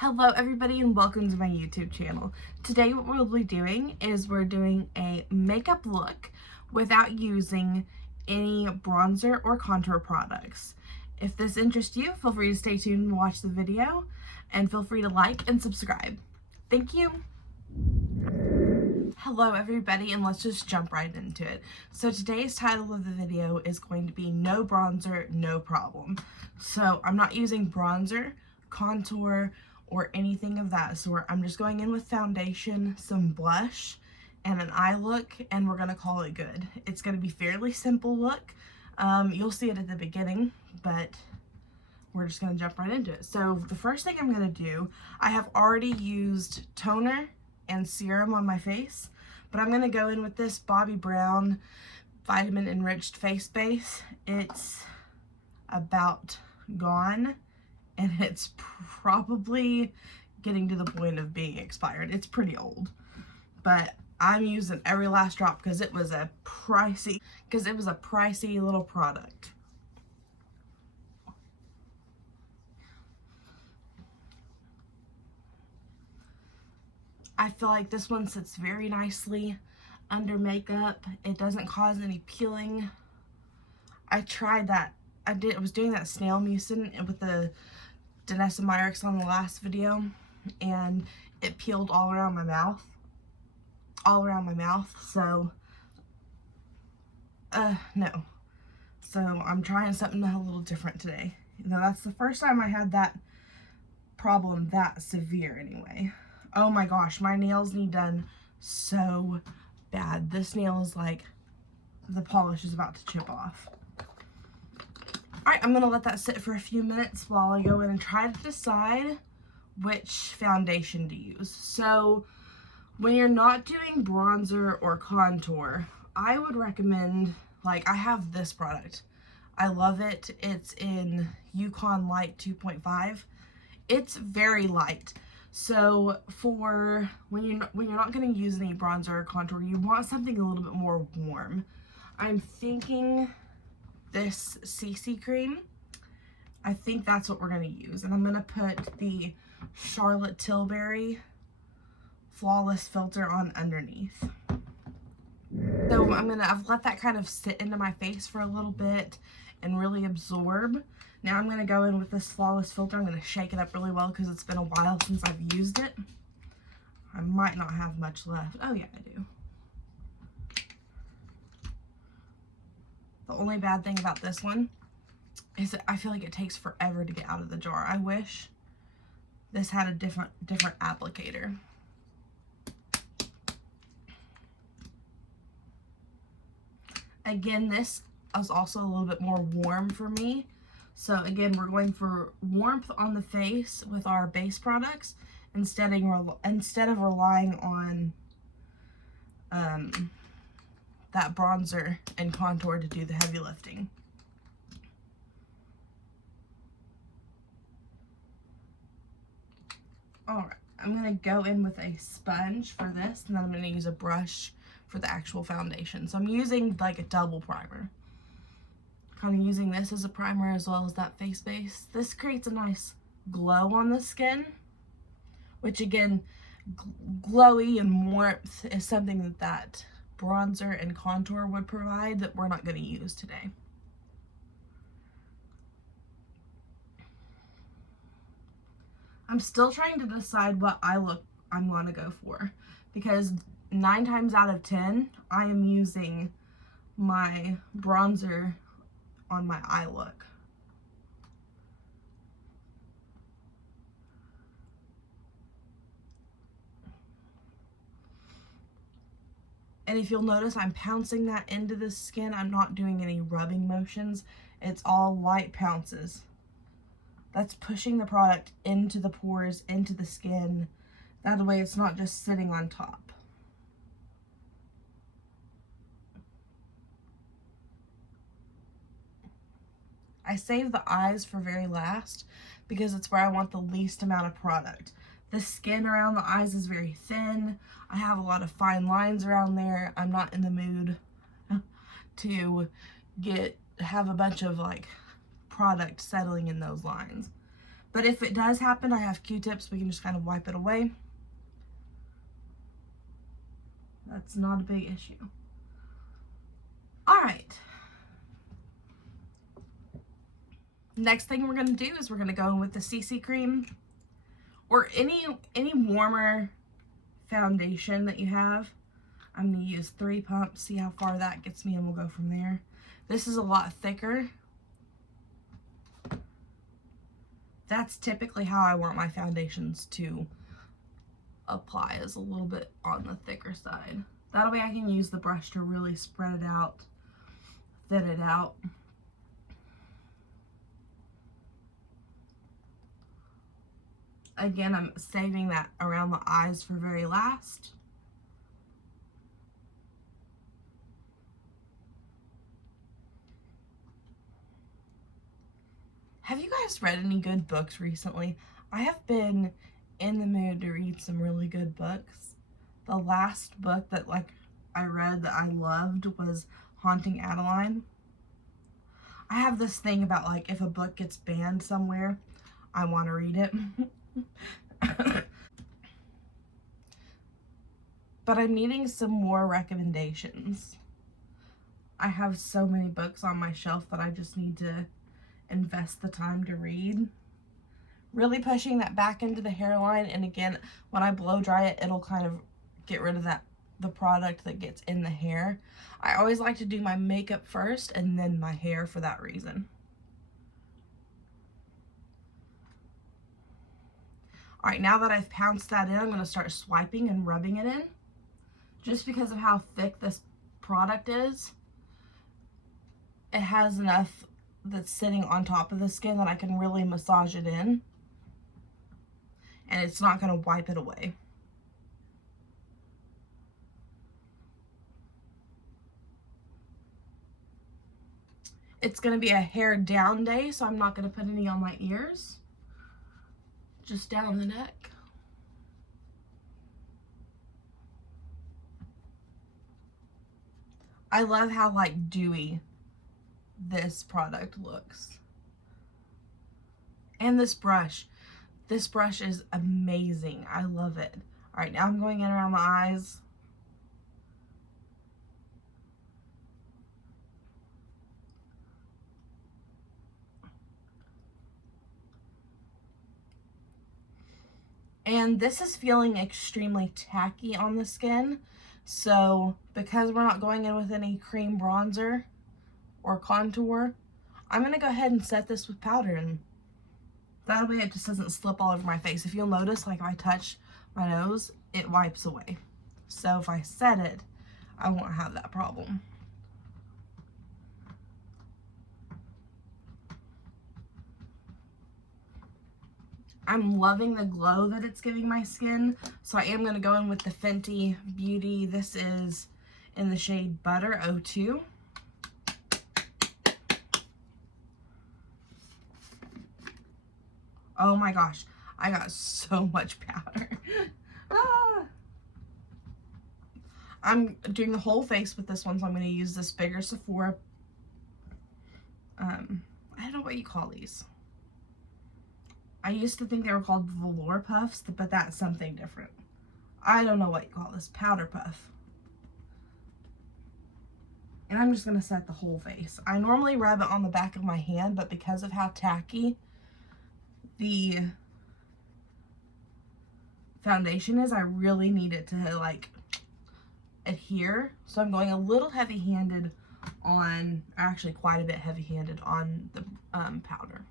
Hello everybody and welcome to my YouTube channel. Today what we'll be doing is we're doing a makeup look without using any bronzer or contour products. If this interests you, feel free to stay tuned and watch the video, and feel free to like and subscribe. Thank you. Hello everybody, and let's just jump right into it. So today's title of the video is going to be no bronzer, no problem. So I'm not using bronzer, contour, or anything of that sort. I'm just going in with foundation, some blush, and an eye look, and we're gonna call it good. It's gonna be fairly simple look. You'll see it at the beginning, but we're just gonna jump right into it. So the first thing I'm gonna do, I have already used toner and serum on my face, but I'm gonna go in with this Bobbi Brown vitamin enriched face base. It's about gone, and it's probably getting to the point of being expired. It's pretty old, but I'm using every last drop because it was a pricey little product. I feel like this one sits very nicely under makeup. It doesn't cause any peeling. I tried that. I was doing that snail mucin with the Danessa Myricks on the last video, and it peeled all around my mouth. So, no. So I'm trying something a little different today. Now that's the first time I had that problem that severe anyway. Oh my gosh, my nails need done so bad. This nail is like, the polish is about to chip off. Alright, I'm going to let that sit for a few minutes while I go in and try to decide which foundation to use. So, when you're not doing bronzer or contour, I would recommend, like, I have this product. I love it. It's in Yukon Light 2.5. It's very light. So, for when you're not going to use any bronzer or contour, you want something a little bit more warm. I'm thinking this CC cream. I think that's what we're going to use. And I'm going to put the Charlotte Tilbury Flawless Filter on underneath. So I've let that kind of sit into my face for a little bit and really absorb. Now I'm going to go in with this Flawless Filter. I'm going to shake it up really well because it's been a while since I've used it. I might not have much left. Oh yeah, I do. The only bad thing about this one is that I feel like it takes forever to get out of the jar. I wish this had a different applicator. Again, this is also a little bit more warm for me. So again, we're going for warmth on the face with our base products instead of relying on that bronzer and contour to do the heavy lifting. Alright, I'm going to go in with a sponge for this, and then I'm going to use a brush for the actual foundation. So I'm using like a double primer. Kind of using this as a primer as well as that face base. This creates a nice glow on the skin, which again, glowy and warmth is something that bronzer and contour would provide that we're not going to use today. I'm still trying to decide what eye look I'm going to go for, because 9 times out of 10 I am using my bronzer on my eye look. And if you'll notice, I'm pouncing that into the skin. I'm not doing any rubbing motions. It's all light pounces. That's pushing the product into the pores, into the skin. That way it's not just sitting on top. I save the eyes for very last because it's where I want the least amount of product. The skin around the eyes is very thin. I have a lot of fine lines around there. I'm not in the mood to have a bunch of like product settling in those lines. But if it does happen, I have Q-tips. We can just kind of wipe it away. That's not a big issue. All right. Next thing we're going to do is we're going to go in with the CC cream or any warmer foundation that you have. I'm going to use 3 pumps, see how far that gets me, and we'll go from there. This is a lot thicker. That's typically how I want my foundations to apply, is a little bit on the thicker side. That way I can use the brush to really spread it out, thin it out. Again, I'm saving that around the eyes for very last. Have you guys read any good books recently? I have been in the mood to read some really good books. The last book that I read that I loved was Haunting Adeline. I have this thing about if a book gets banned somewhere, I want to read it. But I'm needing some more recommendations. I have so many books on my shelf that I just need to invest the time to read. Really pushing that back into the hairline, and again, when I blow dry it, it'll kind of get rid of the product that gets in the hair. I always like to do my makeup first and then my hair for that reason. All right, now that I've pounced that in, I'm going to start swiping and rubbing it in. Just because of how thick this product is, it has enough that's sitting on top of the skin that I can really massage it in. And it's not going to wipe it away. It's going to be a hair down day, so I'm not going to put any on my ears. Just down the neck. I love how dewy this product looks. And this brush. This brush is amazing. I love it. All right, now I'm going in around the eyes. And this is feeling extremely tacky on the skin. So because we're not going in with any cream bronzer or contour, I'm going to go ahead and set this with powder, and that way it just doesn't slip all over my face. If you'll notice, if I touch my nose, it wipes away. So if I set it, I won't have that problem. I'm loving the glow that it's giving my skin, so I am going to go in with the Fenty Beauty. This is in the shade Butter 02. Oh my gosh, I got so much powder. Ah. I'm doing the whole face with this one, so I'm going to use this bigger Sephora. I don't know what you call these. I used to think they were called velour puffs, but that's something different. I don't know what you call this. Powder puff. And I'm just going to set the whole face. I normally rub it on the back of my hand, but because of how tacky the foundation is, I really need it to adhere. So I'm going a little heavy-handed on, actually quite a bit heavy-handed on the powder.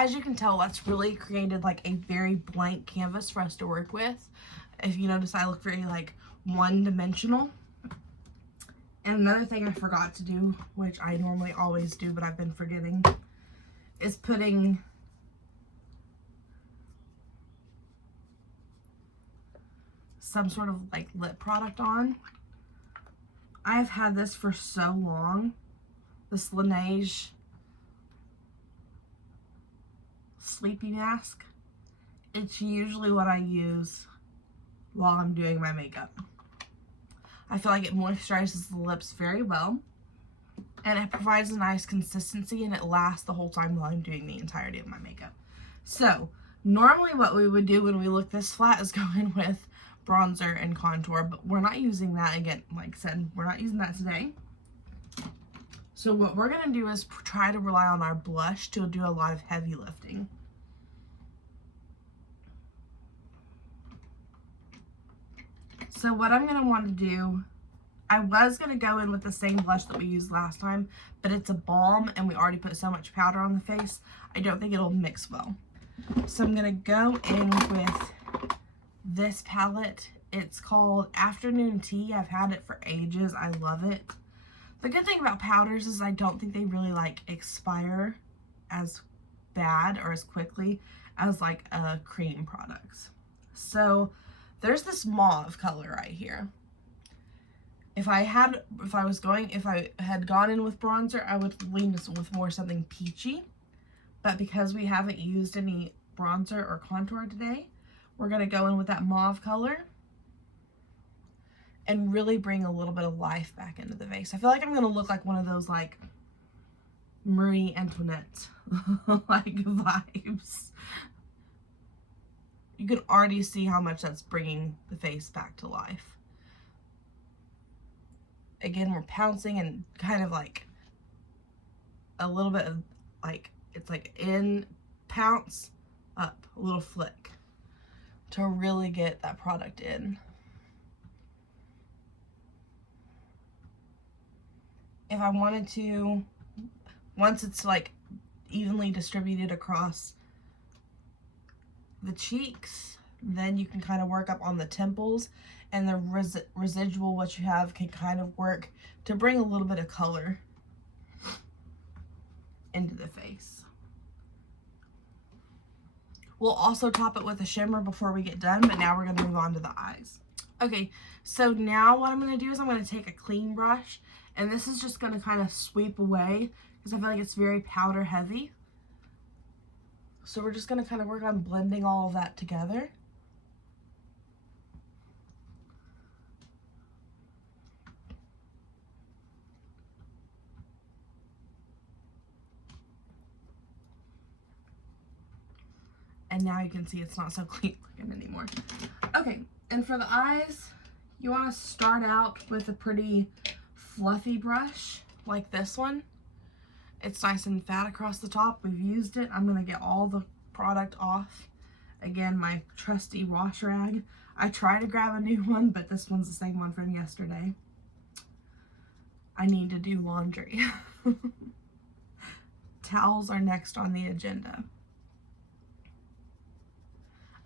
As you can tell, that's really created a very blank canvas for us to work with. If you notice, I look very one-dimensional. And another thing I forgot to do, which I normally always do, but I've been forgetting, is putting some sort of like lip product on. I've had this for so long. This Laneige sleepy mask. It's usually what I use while I'm doing my makeup. I feel like it moisturizes the lips very well, and it provides a nice consistency, and it lasts the whole time while I'm doing the entirety of my makeup. So normally what we would do when we look this flat is go in with bronzer and contour, but we're not using that. Again, like I said, we're not using that today. So what we're going to do is try to rely on our blush to do a lot of heavy lifting. So what I'm going to want to do, I was going to go in with the same blush that we used last time, but it's a balm and we already put so much powder on the face, I don't think it'll mix well. So I'm going to go in with this palette. It's called Afternoon Tea. I've had it for ages. I love it. The good thing about powders is I don't think they really like expire as bad or as quickly as like cream products. So there's this mauve color right here. If I had gone in with bronzer, I would lean with more something peachy. But because we haven't used any bronzer or contour today, we're going to go in with that mauve color and really bring a little bit of life back into the face. I feel like I'm going to look like one of those like Marie Antoinette like vibes. You can already see how much that's bringing the face back to life. Again, we're pouncing and kind of like a little bit of like, it's like in, pounce, up, a little flick to really get that product in. If I wanted to, once it's like evenly distributed across the cheeks, then you can kind of work up on the temples, and the residual what you have can kind of work to bring a little bit of color into the face. We'll also top it with a shimmer before we get done, but now we're going to move on to the eyes. Okay, so now what I'm going to do is I'm going to take a clean brush, and this is just going to kind of sweep away because I feel like it's very powder heavy. So we're just going to kind of work on blending all of that together. And now you can see it's not so clean looking anymore. Okay, and for the eyes, you want to start out with a pretty fluffy brush like this one. It's nice and fat across the top. We've used it. I'm going to get all the product off. Again, my trusty wash rag. I try to grab a new one, but this one's the same one from yesterday. I need to do laundry. Towels are next on the agenda.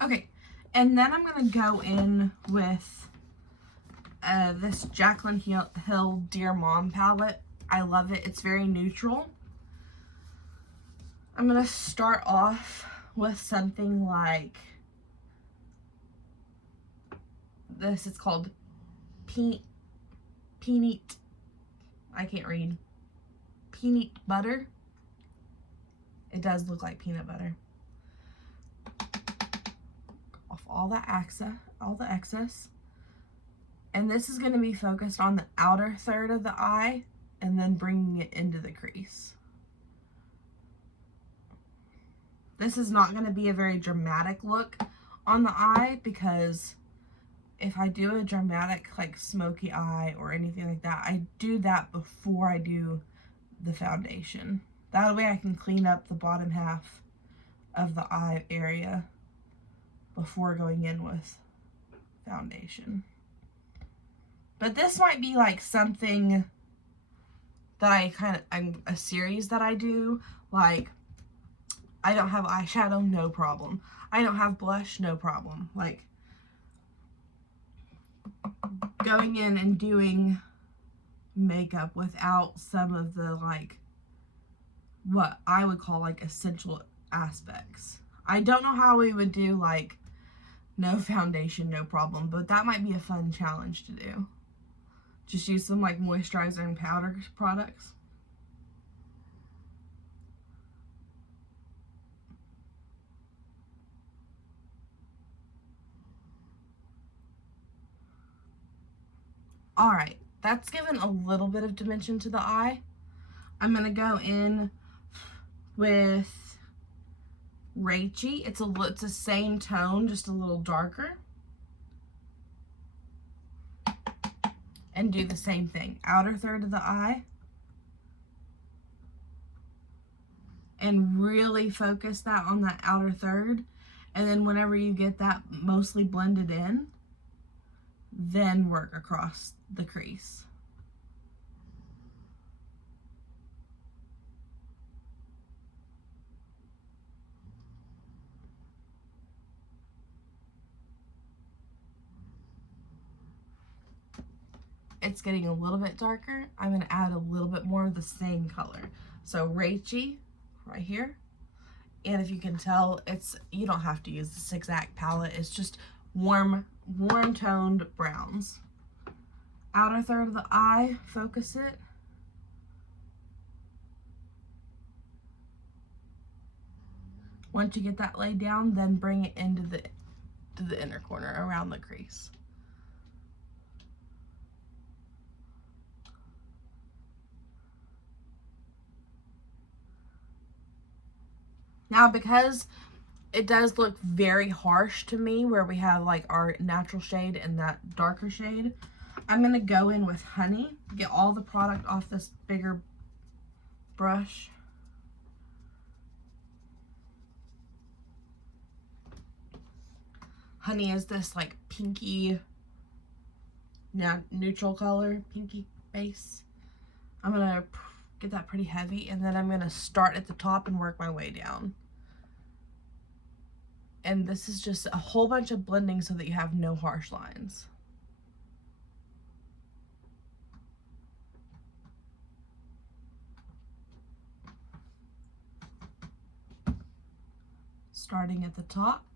Okay, and then I'm going to go in with this Jaclyn Hill Dear Mom palette. I love it. It's very neutral. I'm going to start off with something like this. It's called Peanut, I can't read, peanut butter. It does look like peanut butter. Off all the excess. And this is going to be focused on the outer third of the eye and then bringing it into the crease. This is not going to be a very dramatic look on the eye, because if I do a dramatic like smoky eye or anything like that, I do that before I do the foundation. That way I can clean up the bottom half of the eye area before going in with foundation. But this might be like something that a series that I do. Like, I don't have eyeshadow, no problem. I don't have blush, no problem. Like, going in and doing makeup without some of the like what I would call like essential aspects. I don't know how we would do like no foundation, no problem. But that might be a fun challenge to do. Just use some like moisturizer and powder products. Alright, that's given a little bit of dimension to the eye. I'm going to go in with Raichi. It's the same tone, just a little darker. And do the same thing. Outer third of the eye. And really focus that on that outer third. And then whenever you get that mostly blended in, then work across the crease. It's getting a little bit darker. I'm going to add a little bit more of the same color. So Raichi right here. And if you can tell, you don't have to use this exact palette. It's just warm toned browns. Outer third of the eye, focus it. Once you get that laid down, then bring it into the inner corner around the crease. Now, because it does look very harsh to me, where we have like our natural shade and that darker shade, I'm going to go in with Honey, get all the product off this bigger brush. Honey is this like pinky, neutral color, pinky base. I'm going to get that pretty heavy, and then I'm going to start at the top and work my way down. And this is just a whole bunch of blending so that you have no harsh lines. Starting at the top,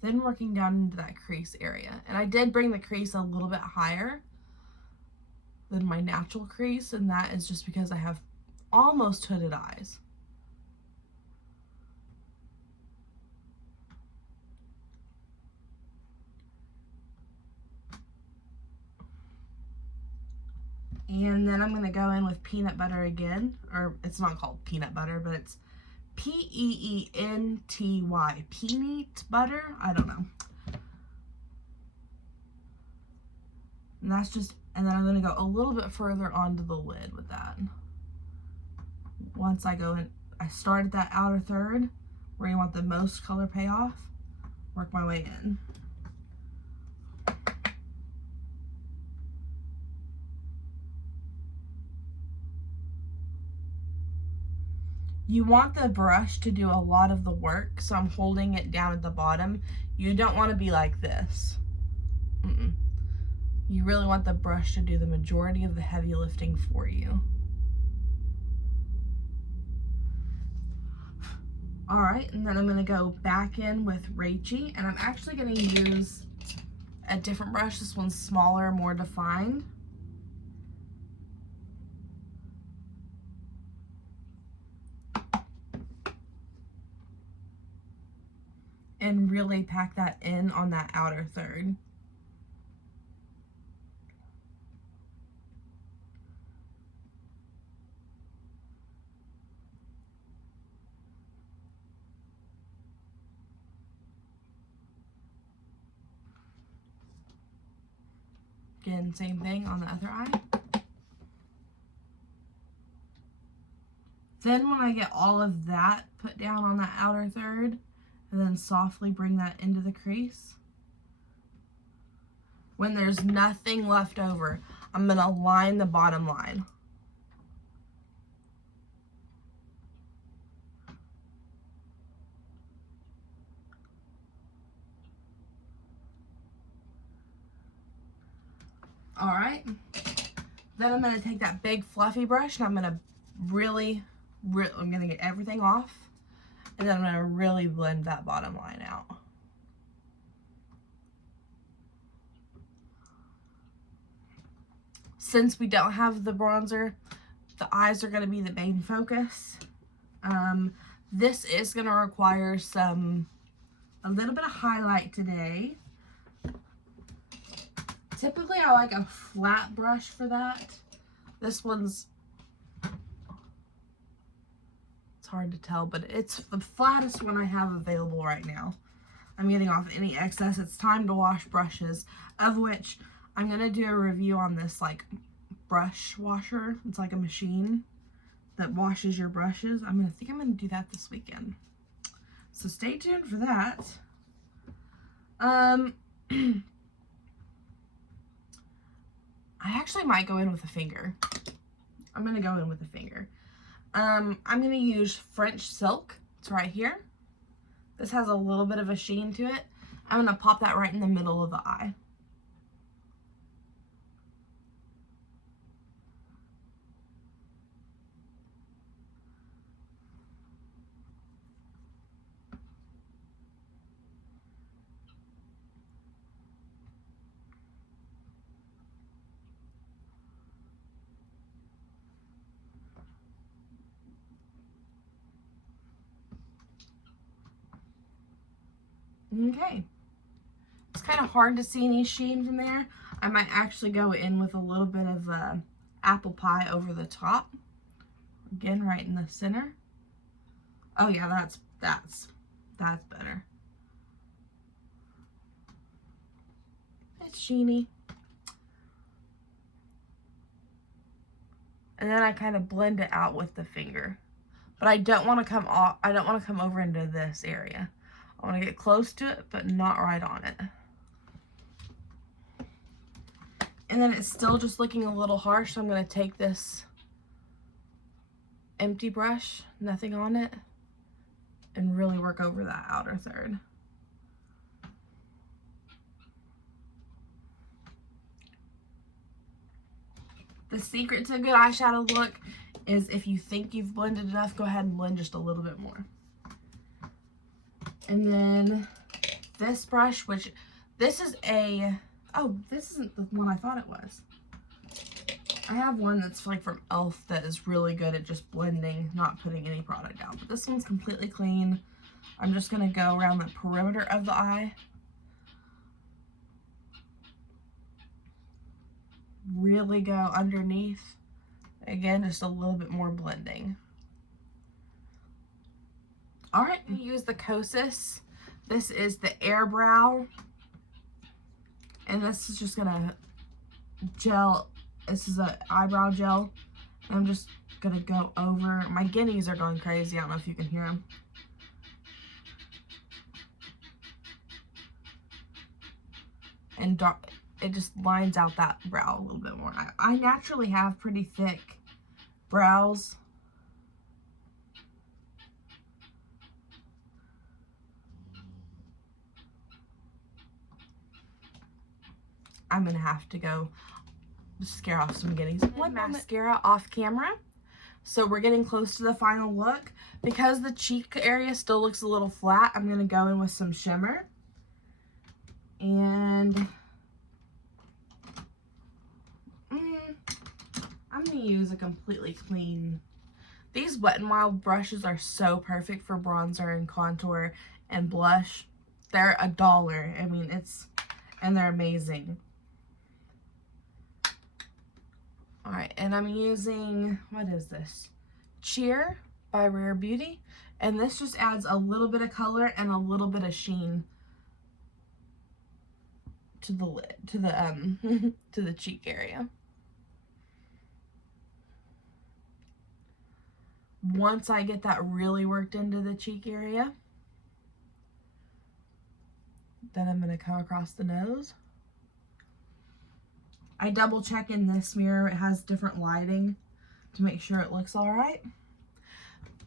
then working down into that crease area. And I did bring the crease a little bit higher than my natural crease, and that is just because I have almost hooded eyes. And then I'm going to go in with peanut butter again, or it's not called peanut butter, but it's P-E-E-N-T-Y, peanut butter, I don't know. And that's just, and then I'm going to go a little bit further onto the lid with that. Once I go in, I start at that outer third, where you want the most color payoff, work my way in. You want the brush to do a lot of the work, so I'm holding it down at the bottom. You don't want to be like this. You really want the brush to do the majority of the heavy lifting for you. Alright, and then I'm going to go back in with Raichi, and I'm actually going to use a different brush. This one's smaller, more defined. And really pack that in on that outer third. Again, same thing on the other eye. Then when I get all of that put down on that outer third, and then softly bring that into the crease. When there's nothing left over, I'm going to line the bottom line. Alright, then I'm going to take that big fluffy brush and I'm going to I'm going to get everything off, and then I'm going to really blend that bottom line out. since we don't have the bronzer, the eyes are going to be the main focus. This is going to require a little bit of highlight today. Typically, I like a flat brush for that. This one's, it's hard to tell, but it's the flattest one I have available right now. I'm getting off any excess. It's time to wash brushes, of which I'm going to do a review on this like brush washer. It's like a machine that washes your brushes. I think I'm going to do that this weekend. So stay tuned for that. I actually might go in with a finger. I'm going to go in with a finger. I'm going to use French Silk. It's right here. This has a little bit of a sheen to it. I'm going to pop that right in the middle of the eye. Okay. It's kind of hard to see any sheen from there. I might actually go in with a little bit of apple pie over the top. Again, right in the center. Oh yeah, that's better. It's sheeny. And then I kind of blend it out with the finger. But I don't want to come off, I don't want to come over into this area. I want to get close to it, but not right on it. And then it's still just looking a little harsh, so I'm going to take this empty brush, nothing on it, and really work over that outer third. The secret to a good eyeshadow look is if you think you've blended enough, go ahead and blend just a little bit more. And then this brush, which this is this isn't the one I thought it was. I have one that's like from e.l.f. that is really good at just blending, not putting any product down. But this one's completely clean. I'm just going to go around the perimeter of the eye. Really go underneath. Again, just a little bit more blending. Alright, I'm going to use the Kosas. This is the Air Brow. And this is just going to gel. This is an eyebrow gel. And I'm just going to go over. My guineas are going crazy. I don't know if you can hear them. And dark, it just lines out that brow a little bit more. I naturally have pretty thick brows. I'm going to have to go scare off some guineas. One mascara off camera. So we're getting close to the final look. Because the cheek area still looks a little flat, I'm going to go in with some shimmer. And I'm going to use a completely clean. These Wet n Wild brushes are so perfect for bronzer and contour and blush. They're $1. I mean, and they're amazing. Alright, and I'm using, what is this? Cheer by Rare Beauty. And this just adds a little bit of color and a little bit of sheen to the lid, to the to the cheek area. Once I get that really worked into the cheek area, then I'm going to come across the nose. I double check in this mirror. It has different lighting to make sure it looks all right.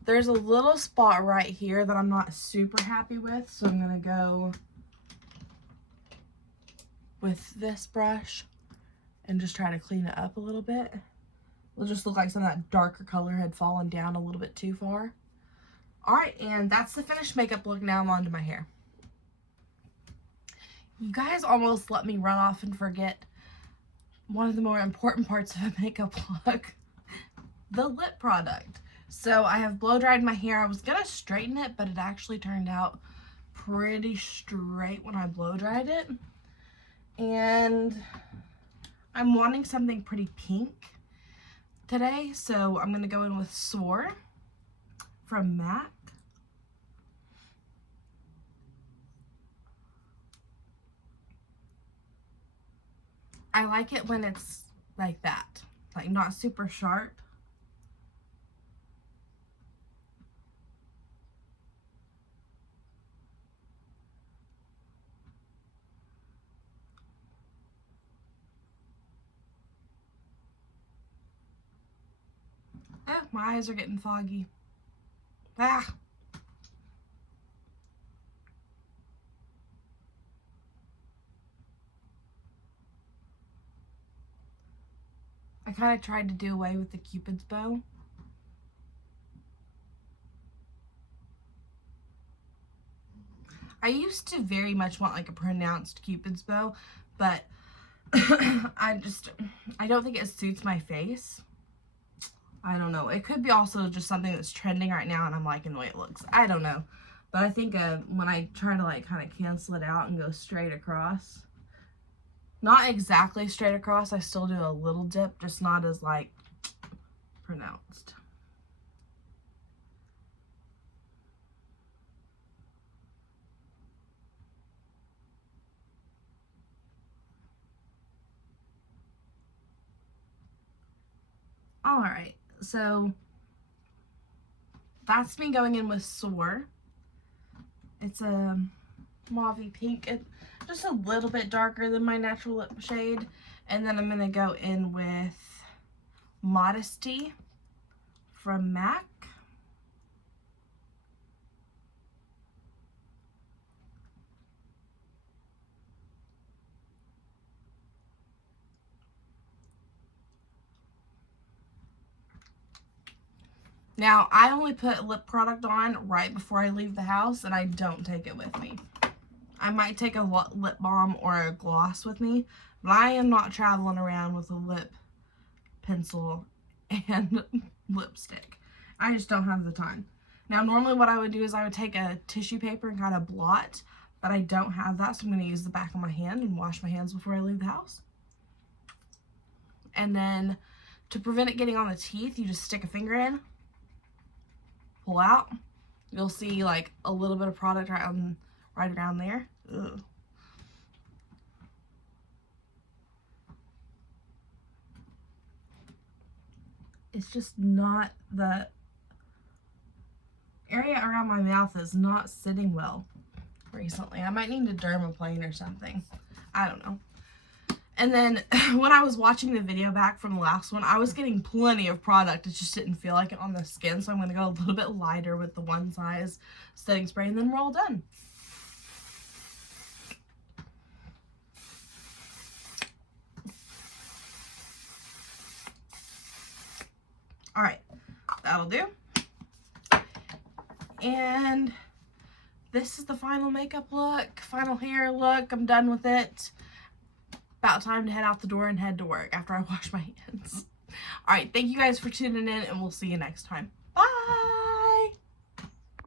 There's a little spot right here that I'm not super happy with, so I'm going to go with this brush and just try to clean it up a little bit. It'll just look like some of that darker color had fallen down a little bit too far. Alright, and that's the finished makeup look. Now I'm on to my hair. You guys almost let me run off and forget one of the more important parts of a makeup look, the lip product. So I have blow dried my hair. I was gonna straighten it, but it actually turned out pretty straight when I blow dried it. And I'm wanting something pretty pink today, so I'm gonna go in with Soar from MAC. I like it when it's like that, like not super sharp. Ah, my eyes are getting foggy. Ah. I kind of tried to do away with the Cupid's bow. I used to very much want like a pronounced Cupid's bow, but I don't think it suits my face. I don't know. It could be also just something that's trending right now and I'm liking the way it looks. I don't know. But I think when I try to like kind of cancel it out and go straight across, not exactly straight across, I still do a little dip, just not as like pronounced. Alright, so that's me going in with Soar. It's a mauve pink, just a little bit darker than my natural lip shade. And then I'm going to go in with Modesty from MAC. Now, I only put lip product on right before I leave the house, and I don't take it with me. I might take a lip balm or a gloss with me, but I am not traveling around with a lip pencil and lipstick. I just don't have the time. Now, normally what I would do is I would take a tissue paper and kind of blot, but I don't have that, so I'm going to use the back of my hand and wash my hands before I leave the house. And then, to prevent it getting on the teeth, you just stick a finger in, pull out. You'll see like a little bit of product right around there. Ugh. It's just not, the area around my mouth is not sitting well recently. I might need a dermaplane or something. I don't know. And then when I was watching the video back from the last one, I was getting plenty of product. It just didn't feel like it on the skin. So I'm going to go a little bit lighter with the one size setting spray, and then we're all done. All right, that'll do. And this is the final makeup look, final hair look. I'm done with it. About time to head out the door and head to work after I wash my hands. All right, thank you guys for tuning in, and we'll see you next time.